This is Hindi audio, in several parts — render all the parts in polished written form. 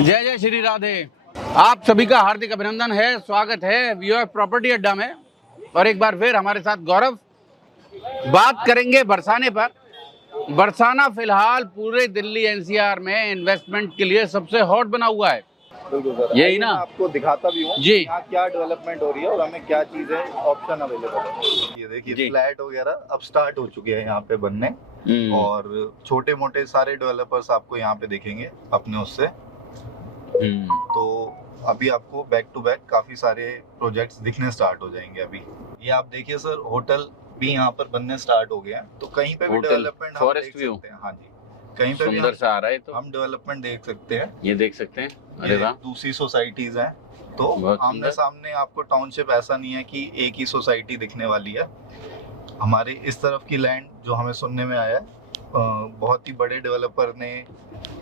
जय जय श्री राधे। आप सभी का हार्दिक अभिनंदन है, स्वागत है वीओएफ प्रॉपर्टी अड्डा में। और एक बार फिर हमारे साथ गौरव, बात करेंगे बरसाने पर। बरसाना फिलहाल पूरे दिल्ली एनसीआर में इन्वेस्टमेंट के लिए सबसे हॉट बना हुआ है। बिल्कुल सर, यही ना? मैं आपको दिखाता भी हूँ जी। यहाँ क्या डेवलपमेंट हो रही है और हमें क्या चीजें ऑप्शन अवेलेबल है। ये देखिए फ्लैट वगैरह अब स्टार्ट हो चुके हैं यहाँ पे बनने, और छोटे मोटे सारे डेवलपर्स आपको यहाँ पे दिखेंगे अपने उससे। तो अभी आपको बैक टू बैक काफी सारे प्रोजेक्ट्स दिखने स्टार्ट हो जाएंगे। अभी ये आप देखिए सर, होटल भी यहाँ पर बनने स्टार्ट हो गए हैं, तो कहीं पे भी डेवलपमेंट हम देख सकते हैं। हाँ जी, कहीं पे भी सुंदर सा आ रहा है, तो हम डेवलपमेंट देख सकते हैं। ये देख सकते हैं। अरे वाह, दूसरी सोसाइटीज हैं, तो आमने सामने आपको टाउनशिप ऐसा नहीं है कि एक ही सोसाइटी दिखने वाली है। हमारे इस तरफ की लैंड जो हमें सुनने में आया है, बहुत ही बड़े डेवलपर ने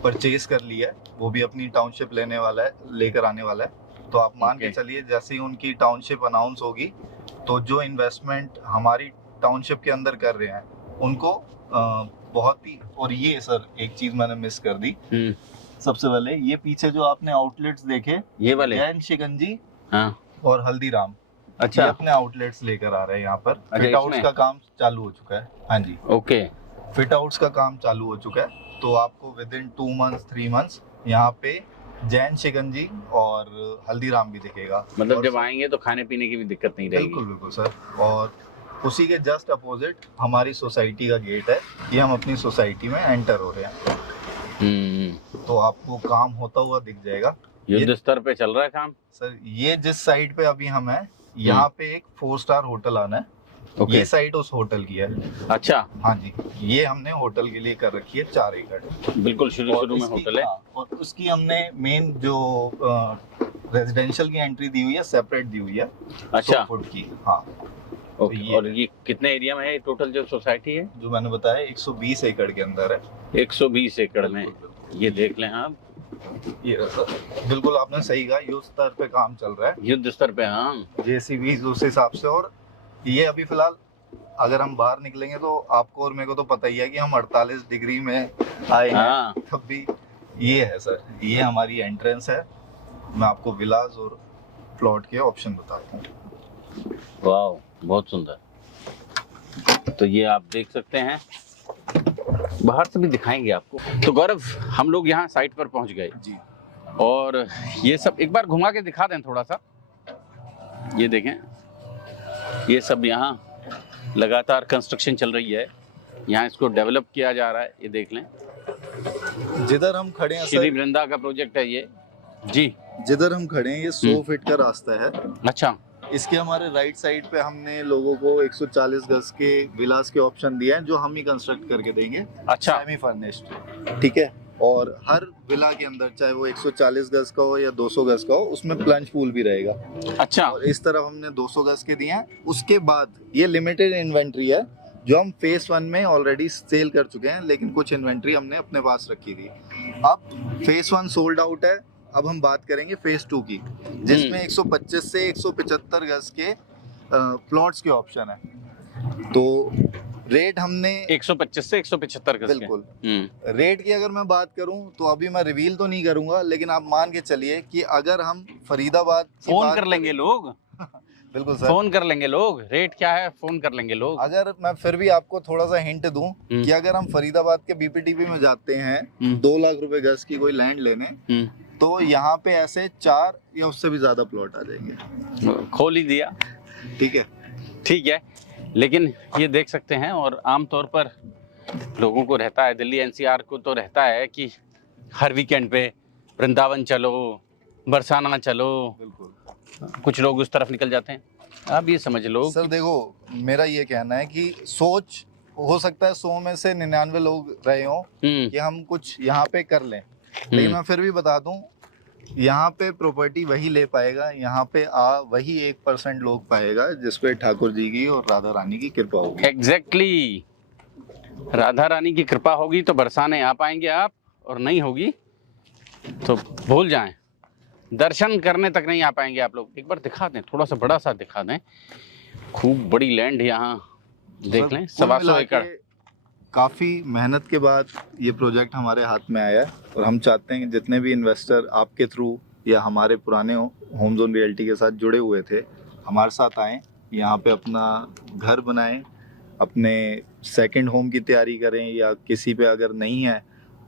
परचेज कर लिया है, वो भी अपनी टाउनशिप लेकर आने वाला है। तो आप मान के चलिए जैसे ही उनकी टाउनशिप अनाउंस होगी, तो जो इन्वेस्टमेंट हमारी टाउनशिप के अंदर कर रहे हैं उनको बहुत ही। और ये सर एक चीज मैंने मिस कर दी। सबसे पहले ये पीछे जो आपने आउटलेट्स देखे, ये वाले जैन शिकंजी और हल्दीराम, अच्छा, ये अपने आउटलेट्स लेकर आ रहे हैं यहाँ पर। फिट आउट्स का काम चालू हो चुका है। हाँ जी, ओके, फिट आउट्स का काम चालू हो चुका है। तो आपको विद इन 2 मंथ्स 3 मंथ्स यहाँ पे जैन शिकंजी और हल्दीराम भी दिखेगा। मतलब जब आएंगे तो खाने पीने की भी दिक्कत नहीं रहेगी। बिल्कुल बिल्कुल सर। और उसी के जस्ट अपोजिट हमारी सोसाइटी का गेट है, ये हम अपनी सोसाइटी में एंटर हो रहे हैं। तो आपको काम होता हुआ दिख जाएगा। युद्ध स्तर पे चल रहा है काम सर। ये जिस साइड पे अभी हम हैं, यहाँ पे एक 4 स्टार होटल आना है। ये साइड उस होटल की है। अच्छा, हाँ जी, ये हमने होटल के लिए कर रखी है 4 एकड़। बिल्कुल शुरू में होटल है। और उसकी हमने मेन जो रेजिडेंशियल की एंट्री दी हुई है, सेपरेट दी हुई है। अच्छा, 100 फुट की। हाँ, तो और ये कितने एरिया में है टोटल जो सोसाइटी है? जो मैंने बताया 120 एकड़ के अंदर है। 120 एकड़ में। ये देख लें आप, ये बिल्कुल आपने सही कहा, युद्ध स्तर पे काम चल रहा है। युद्ध स्तर पे, हाँ, जेसीबी उस हिसाब से। और ये अभी फिलहाल अगर हम बाहर निकलेंगे तो आपको और मेरे को तो पता ही है कि हम 48 डिग्री में आए हैं। तब भी ये है सर, ये हमारी एंट्रेंस है। मैं आपको विलास और प्लॉट के ऑप्शन बताता हूँ। वाह, बहुत सुंदर। तो ये आप देख सकते हैं, बाहर से भी दिखाएंगे आपको। तो गौरव, हम लोग यहाँ साइट पर पहुँच गए जी, और ये सब एक बार घुमा के दिखा दें थोड़ा सा। ये देखें, ये सब यहाँ लगातार कंस्ट्रक्शन चल रही है, यहाँ इसको डेवलप किया जा रहा है। ये देख लें, जिधर हम खड़े हैं श्री वृंदा का प्रोजेक्ट है ये जी। जिधर हम खड़े हैं ये 100 फीट का रास्ता है। अच्छा, इसके हमारे राइट साइड पे हमने लोगों को 140 गज के विलास के ऑप्शन दिए हैं, जो हम ही कंस्ट्रक्ट करके देंगे। अच्छा, सेमी फर्निश्ड, ठीक है। और हर विला के अंदर, चाहे वो 140 गज का हो या 200 गज का हो, उसमें प्लंज पूल भी रहेगा। अच्छा, और इस तरफ हमने 200 गज के दिए हैं। उसके बाद ये लिमिटेड इन्वेंट्री है जो हम फेज 1 में ऑलरेडी सेल कर चुके हैं, लेकिन कुछ इन्वेंट्री हमने अपने पास रखी थी। अब फेज 1 सोल्ड आउट है। अब हम बात करेंगे फेज 2 की, जिसमें 125 से 175 गज के प्लॉट्स के ऑप्शन है। तो रेट हमने 125 से 175 गज। बिल्कुल। रेट की अगर मैं बात करूं तो अभी मैं रिवील तो नहीं करूंगा, लेकिन आप मान के चलिए कि अगर हम फरीदाबाद फोन कर लेंगे लोग। बिल्कुल सर, फोन कर लेंगे लोग। रेट क्या है, फोन कर लेंगे लोग। अगर मैं फिर भी आपको थोड़ा सा हिंट दूं कि अगर हम फरीदाबाद के बीपीटीपी में जाते हैं 2 लाख रुपए गज की कोई लैंड लेने, तो यहाँ पे ऐसे 4 या उससे भी ज्यादा प्लॉट आ जाएंगे। खोल ही दिया। ठीक है, ठीक है। लेकिन ये देख सकते हैं, और आमतौर पर लोगों को रहता है, दिल्ली एनसीआर को तो रहता है कि हर वीकेंड पे वृंदावन चलो, बरसाना चलो। बिल्कुल, कुछ लोग उस तरफ निकल जाते हैं। आप ये समझ लो सर, देखो मेरा ये कहना है कि सोच हो सकता है 100 में से 99 लोग रहे हों कि हम कुछ यहाँ पे कर लें, लेकिन मैं फिर भी बता दूं, यहाँ पे प्रॉपर्टी वही ले पाएगा, यहाँ पे वही 1% लोग पाएगा जिसपे ठाकुर जी की और राधा रानी की कृपा होगी। एग्जैक्टली, राधा रानी की कृपा होगी तो बरसाने आ पाएंगे आप, और नहीं होगी तो भूल जाएं, दर्शन करने तक नहीं आ पाएंगे आप लोग। एक बार दिखा दें, थोड़ा सा बड़ा सा दिखा दें। खूब बड़ी लैंड यहाँ देख लें, 125 एकड़। काफ़ी मेहनत के बाद ये प्रोजेक्ट हमारे हाथ में आया है और हम चाहते हैं कि जितने भी इन्वेस्टर आपके थ्रू या हमारे पुराने होम जोन रियल्टी के साथ जुड़े हुए थे, हमारे साथ आएँ, यहाँ पे अपना घर बनाएं, अपने सेकंड होम की तैयारी करें, या किसी पे अगर नहीं है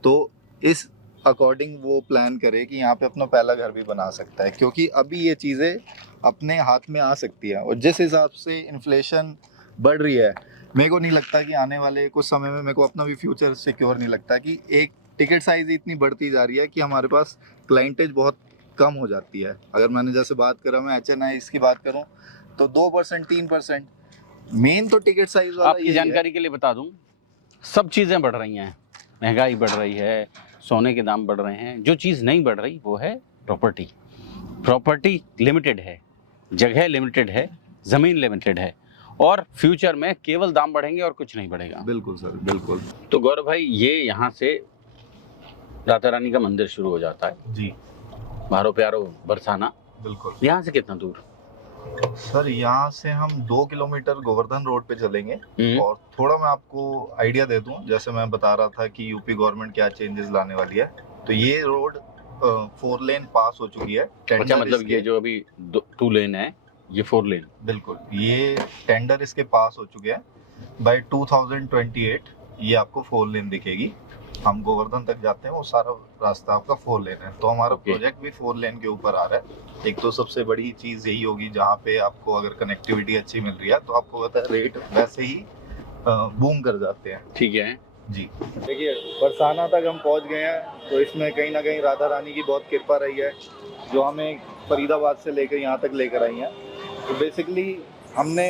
तो इस अकॉर्डिंग वो प्लान करे कि यहाँ पे अपना पहला घर भी बना सकता है, क्योंकि अभी ये चीज़ें अपने हाथ में आ सकती है। और जिस हिसाब से इन्फ्लेशन बढ़ रही है, मेरे को नहीं लगता कि आने वाले कुछ समय में, मेरे को अपना भी फ्यूचर सिक्योर नहीं लगता कि एक टिकट साइज इतनी बढ़ती जा रही है कि हमारे पास क्लाइंटेज बहुत कम हो जाती है। अगर मैंने जैसे बात करा, मैं HNI की बात करूँ तो 2% 3%, मेन तो टिकट साइज वाला। आपकी जानकारी के लिए बता दूं, सब चीज़ें बढ़ रही हैं, महंगाई बढ़ रही है, सोने के दाम बढ़ रहे हैं, जो चीज़ नहीं बढ़ रही वो है प्रॉपर्टी। प्रॉपर्टी लिमिटेड है, जगह लिमिटेड है, ज़मीन लिमिटेड है, और फ्यूचर में केवल दाम बढ़ेंगे और कुछ नहीं बढ़ेगा। बिल्कुल सर, बिल्कुल। तो गौरव भाई, ये यहाँ से राधा रानी का मंदिर शुरू हो जाता है जी, मारो प्यारो बरसाना। बिल्कुल। यहाँ से कितना दूर? सर यहाँ से हम 2 किलोमीटर गोवर्धन रोड पे चलेंगे। और थोड़ा मैं आपको आइडिया दे दूं, जैसे मैं बता रहा था कि यूपी गवर्नमेंट क्या चेंजेस लाने वाली है, तो ये रोड 4 लेन पास हो चुकी है। अच्छा, मतलब ये जो अभी 2 लेन है, ये 4 लेन? बिल्कुल, ये टेंडर इसके पास हो चुके हैं। बाय 2028 ये आपको 4 लेन दिखेगी। हम गोवर्धन तक जाते हैं, वो सारा रास्ता आपका 4 लेन है। तो हमारा प्रोजेक्ट भी 4 लेन के ऊपर आ रहा है। एक तो सबसे बड़ी चीज़ यही होगी, जहाँ पे आपको अगर कनेक्टिविटी अच्छी मिल रही है तो आपको पता है रेट वैसे ही बूम कर जाते हैं। ठीक है जी। देखिए, बरसाना तक हम पहुँच गए हैं, तो इसमें कहीं ना कहीं राधा रानी की बहुत कृपा रही है, जो हमें फरीदाबाद से लेकर यहाँ तक लेकर आई हैं। तो बेसिकली हमने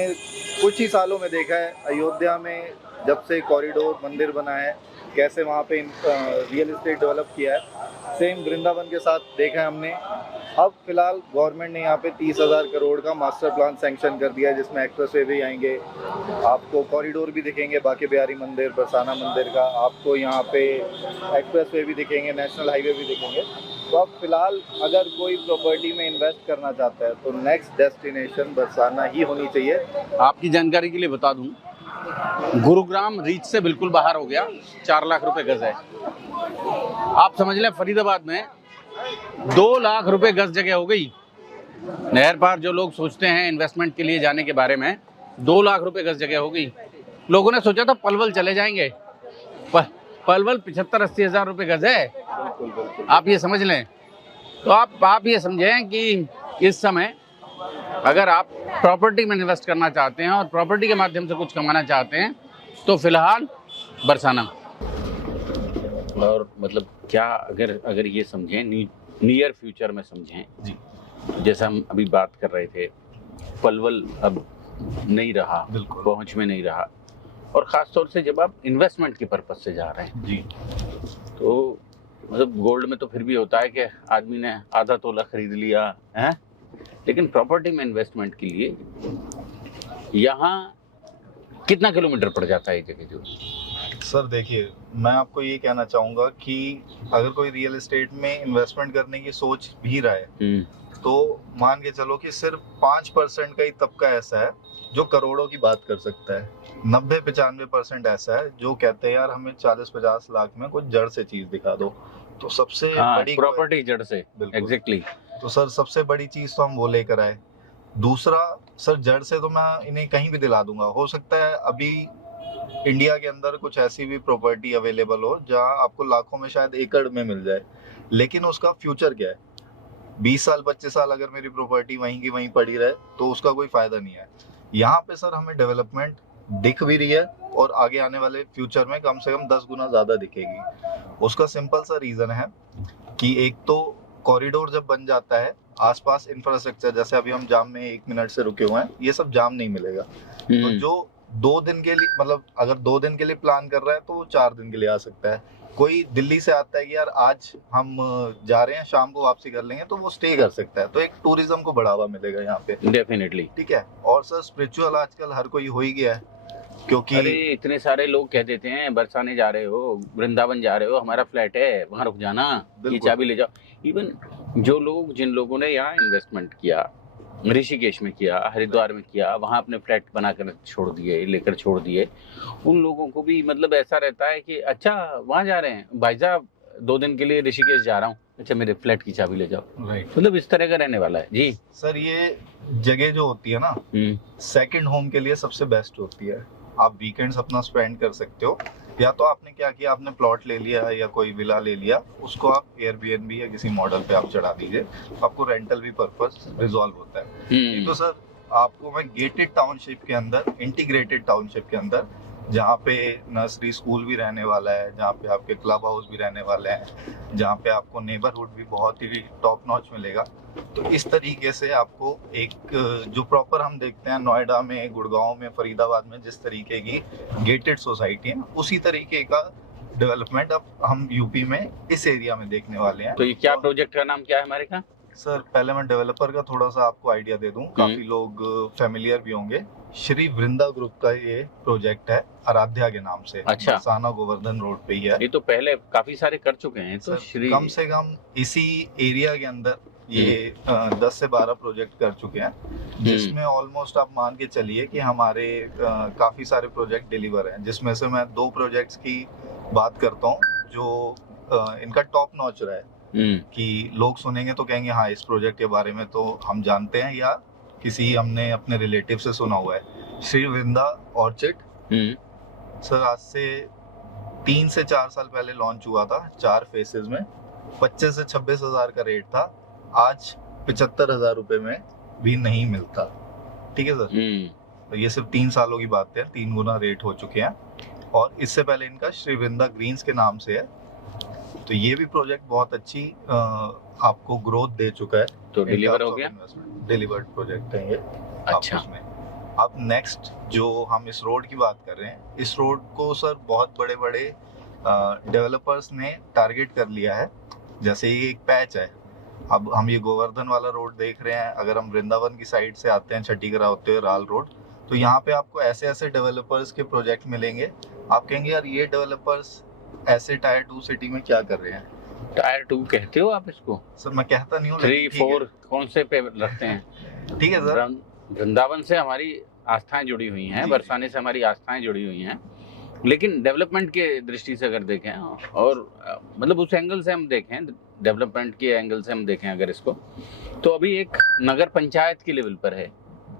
कुछ ही सालों में देखा है अयोध्या में, जब से कॉरिडोर मंदिर बना है, कैसे वहाँ पे रियल एस्टेट डेवलप किया है। सेम वृंदावन के साथ देखा है हमने। अब फिलहाल गवर्नमेंट ने यहाँ पे 30,000 करोड़ का मास्टर प्लान सैंक्शन कर दिया है, जिसमें एक्सप्रेसवे भी आएंगे, आपको कॉरिडोर भी दिखेंगे, बांके बिहारी मंदिर, बरसाना मंदिर का, आपको यहाँ पे एक्सप्रेसवे भी दिखेंगे, नेशनल हाईवे भी दिखेंगे। तो अब फिलहाल अगर कोई प्रॉपर्टी में इन्वेस्ट करना चाहता है तो नेक्स्ट डेस्टिनेशन बरसाना ही होनी चाहिए। आपकी जानकारी के लिए बता दूं, गुरुग्राम रीच से बिल्कुल बाहर हो गया, 4 लाख रुपए गज है। आप समझ लें, फरीदाबाद में 2 लाख रुपए गज जगह हो गई। नहर पार जो लोग सोचते हैं इन्वेस्टमेंट के लिए जाने के बारे में, 2 लाख रुपए गज जगह हो गई। लोगों ने सोचा था पलवल चले जाएंगे, पलवल 75-80 हज़ार रुपए गज है। आप ये समझ लें। तो आप ये समझें कि इस समय अगर आप प्रॉपर्टी में इन्वेस्ट करना चाहते हैं और प्रॉपर्टी के माध्यम से कुछ कमाना चाहते हैं, तो फिलहाल बरसाना। और मतलब क्या, अगर ये समझें, नियर फ्यूचर में समझें जी, जैसा हम अभी बात कर रहे थे, पलवल अब नहीं रहा, पहुंच में नहीं रहा, और ख़ास तौर से जब आप इन्वेस्टमेंट के पर्पज से जा रहे हैं जी, तो मतलब गोल्ड में तो फिर भी होता है कि आदमी ने आधा तोला खरीद लिया है, लेकिन प्रॉपर्टी में इन्वेस्टमेंट के लिए यहाँ कितना किलोमीटर पड़ जाता है ये जगह जो? सर देखिए, मैं आपको ये कहना चाहूँगा कि अगर कोई रियल एस्टेट में इन्वेस्टमेंट करने की सोच भी रहा है, तो मान के चलो कि सिर्फ 5% का ही तबका ऐसा है जो करोड़ों की बात कर सकता है। 90-95% ऐसा है जो कहते हैं यार हमें 40-50 लाख में कुछ जड़ से चीज दिखा दो। तो सबसे बड़ी प्रॉपर्टी जड़ से, एग्जैक्टली। तो सर सबसे बड़ी चीज तो हम वो लेकर आए। दूसरा सर, जड़ से तो मैं इन्हें कहीं भी दिला दूंगा। हो सकता है अभी इंडिया के अंदर कुछ ऐसी भी प्रॉपर्टी अवेलेबल हो जहां आपको लाखों में शायद एकड़ में मिल जाए, लेकिन उसका फ्यूचर क्या है? 20 साल 25 साल अगर मेरी प्रॉपर्टी वहीं की वहीं पड़ी रहे तो उसका कोई फायदा नहीं है। यहाँ पे सर हमें डेवलपमेंट दिख भी रही है और आगे आने वाले फ्यूचर में कम से कम 10 गुना ज्यादा दिखेगी। उसका सिंपल सा रीजन है कि एक तो कॉरिडोर जब बन जाता है, आसपास इंफ्रास्ट्रक्चर, जैसे अभी हम जाम में 1 मिनट से रुके हुए हैं, ये सब जाम नहीं मिलेगा। तो जो 2 दिन के लिए, मतलब अगर 2 दिन के लिए प्लान कर रहा है तो 4 दिन के लिए आ सकता है। कोई दिल्ली से आता है कि यार आज हम जा रहे हैं, शाम को वापसी कर लेंगे, तो वो स्टे कर सकता है। तो एक टूरिज्म को बढ़ावा मिलेगा यहाँ पे, डेफिनेटली। ठीक है। और सर स्पिरिचुअल आजकल हर कोई हो ही गया है, क्योंकि अरे इतने सारे लोग कह देते हैं बरसाने जा रहे हो, वृंदावन जा रहे हो, हमारा फ्लैट है वहाँ रुक जाना, ये चाबी ले जाओ। इवन जिन लोगों ने यहाँ इन्वेस्टमेंट किया, ऋषिकेश में किया, हरिद्वार में किया, वहाँ अपने फ्लैट बनाकर छोड़ दिए, लेकर छोड़ दिए। उन लोगों को भी मतलब ऐसा रहता है कि अच्छा वहाँ जा रहे हैं भाई साहब, 2 दिन के लिए ऋषिकेश जा रहा हूँ, अच्छा मेरे फ्लैट की चाबी ले जाओ। राइट। मतलब इस तरह का रहने वाला है जी। सर ये जगह जो होती है ना, सेकंड होम के लिए सबसे बेस्ट होती है। आप वीकेंड्स अपना स्पेंड कर सकते हो, या तो आपने क्या किया, आपने प्लॉट ले लिया या कोई विला ले लिया, उसको आप एयरबीएनबी या किसी मॉडल पे आप चढ़ा दीजिए, तो आपको रेंटल भी पर्पस रिजॉल्व होता है। नहीं तो सर आपको मैं गेटेड टाउनशिप के अंदर, इंटीग्रेटेड टाउनशिप के अंदर, जहाँ पे नर्सरी स्कूल भी रहने वाला है, जहाँ पे आपके क्लब हाउस भी रहने वाले हैं, जहाँ पे आपको नेबरहुड भी बहुत ही टॉप नॉच मिलेगा, तो इस तरीके से आपको एक जो प्रॉपर हम देखते हैं नोएडा में, गुड़गांव में, फरीदाबाद में जिस तरीके की गेटेड सोसाइटी है, उसी तरीके का डेवलपमेंट अब हम यूपी में इस एरिया में देखने वाले हैं। तो ये क्या प्रोजेक्ट का नाम क्या है हमारे का? सर पहले मैं डेवलपर का थोड़ा सा आपको आइडिया दे दूं, काफी लोग फेमिलियर भी होंगे। श्री वृंदा ग्रुप का ये प्रोजेक्ट है, आराध्या के नाम से। अच्छा। बरसाना गोवर्धन रोड पे ही है। ये तो पहले काफी सारे कर चुके हैं। तो श्री कम से कम इसी एरिया के अंदर ये 10 से 12 प्रोजेक्ट कर चुके हैं, जिसमें ऑलमोस्ट आप मान के चलिए कि हमारे काफी सारे प्रोजेक्ट डिलीवर हैं, जिसमें से मैं 2 प्रोजेक्ट्स की बात करता हूँ जो इनका टॉप नॉच रहा है, कि लोग सुनेंगे तो कहेंगे हाँ इस प्रोजेक्ट के बारे में तो हम जानते हैं या किसी हमने अपने रिलेटिव से सुना हुआ है। श्री वृंदा ऑर्चिड सर आज से 3 से 4 साल पहले लॉन्च हुआ था, 4 फेसेस में 25 से 26 हजार का रेट था, आज 75,000 रुपए में भी नहीं मिलता। ठीक है सर, तो ये सिर्फ 3 सालों की बात है, 3 गुना रेट हो चुके हैं। और इससे पहले इनका श्री वृंदा ग्रीन्स के नाम से है, तो ये भी प्रोजेक्ट बहुत अच्छी आपको ग्रोथ दे चुका है। तो डिलीवर हो गया, डिलीवर्ड प्रोजेक्ट है ये। अच्छा। अब नेक्स्ट जो हम इस रोड की बात कर रहे हैं, इस रोड को सर बहुत बड़े बड़े डेवलपर्स ने टारगेट कर लिया है। जैसे ये एक पैच है, अब हम ये गोवर्धन वाला रोड देख रहे हैं, अगर हम वृंदावन की साइड से आते हैं छठीगरा होते हुए राल रोड, तो यहाँ पे आपको ऐसे ऐसे डेवलपर्स के प्रोजेक्ट मिलेंगे, आप कहेंगे यार ये डेवलपर्स ऐसे टायर 2 सिटी में क्या कर रहे हैं। टायर 2 कहते हो आप इसको? सर मैं कहता नहीं हूँ, 3, 4 कौन से पे रखते हैं? ठीक है सर, वृंदावन से हमारी आस्थाएं जुड़ी हुई हैं, बरसाने से हमारी आस्थाएं जुड़ी हुई हैं, लेकिन डेवलपमेंट के दृष्टि से अगर देखें और मतलब उस एंगल से हम देखें, डेवलपमेंट के एंगल से हम देखें अगर इसको, तो अभी एक नगर पंचायत के लेवल पर है।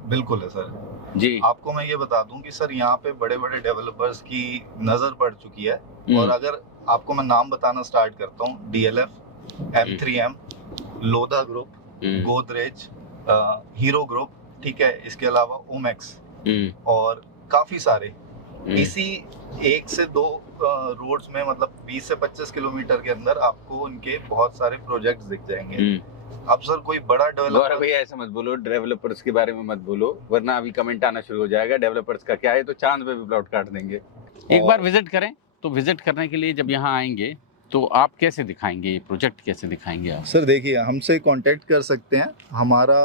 बिल्कुल है सर जी। आपको मैं ये बता दूं कि सर यहाँ पे बड़े बड़े डेवलपर्स की नजर पड़ चुकी है, और अगर आपको मैं नाम बताना स्टार्ट करता हूँ, DLF, M3M, Lodha group, Godrej, hero group, ठीक है, इसके अलावा ओमेक्स और काफी सारे इसी 1 से 2 रोड्स में, मतलब 20 से 25 किलोमीटर के अंदर आपको उनके बहुत सारे प्रोजेक्ट्स दिख जाएंगे। अब सर कोई बड़ा डेवलपर, भैया ऐसा मत बोलो, डेवलपर्स के बारे में मत बोलो, वरना अभी कमेंट आना शुरू हो जाएगा डेवलपर्स का क्या है, तो चांद पे भी प्लॉट काट देंगे। एक बार विजिट करें, तो विजिट करने के लिए जब यहाँ आएंगे तो आप कैसे दिखाएंगे ये प्रोजेक्ट, कैसे दिखाएंगे आप? सर देखिए, हमसे कांटेक्ट कर सकते हैं, हमारा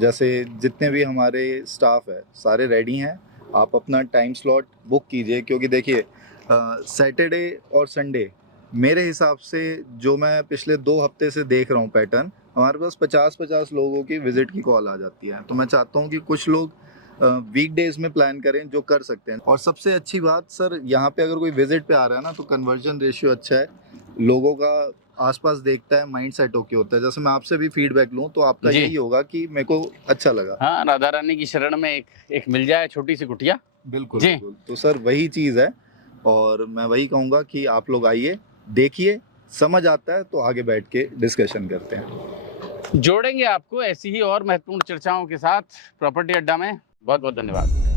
जैसे जितने भी हमारे स्टाफ है सारे रेडी हैं, आप अपना टाइम स्लॉट बुक कीजिए, क्योंकि देखिए सैटरडे और संडे मेरे हिसाब से जो मैं पिछले 2 हफ्ते से देख रहा हूँ पैटर्न, हमारे पास 50-50 लोगों की विजिट की कॉल आ जाती है। तो मैं चाहता हूँ कि कुछ लोग वीकडेज में प्लान करें जो कर सकते हैं। और सबसे अच्छी बात सर, यहाँ पे अगर कोई विजिट पे आ रहा है ना, तो कन्वर्जन रेशियो अच्छा है, लोगों का आसपास देखता है, माइंड सेट होके होता है। जैसे मैं आपसे भी फीडबैक लूँ तो आपका यही होगा कि मेरे को अच्छा लगा। हाँ, राधा रानी की शरण में एक मिल जाए छोटी सी कुटिया। बिल्कुल जी। तो सर वही चीज़ है, और मैं वही कहूँगा कि आप लोग आइए, देखिए, समझ आता है तो आगे बैठ के डिस्कशन करते हैं। जोड़ेंगे आपको ऐसी ही और महत्वपूर्ण चर्चाओं के साथ प्रॉपर्टी अड्डा में। बहुत बहुत धन्यवाद।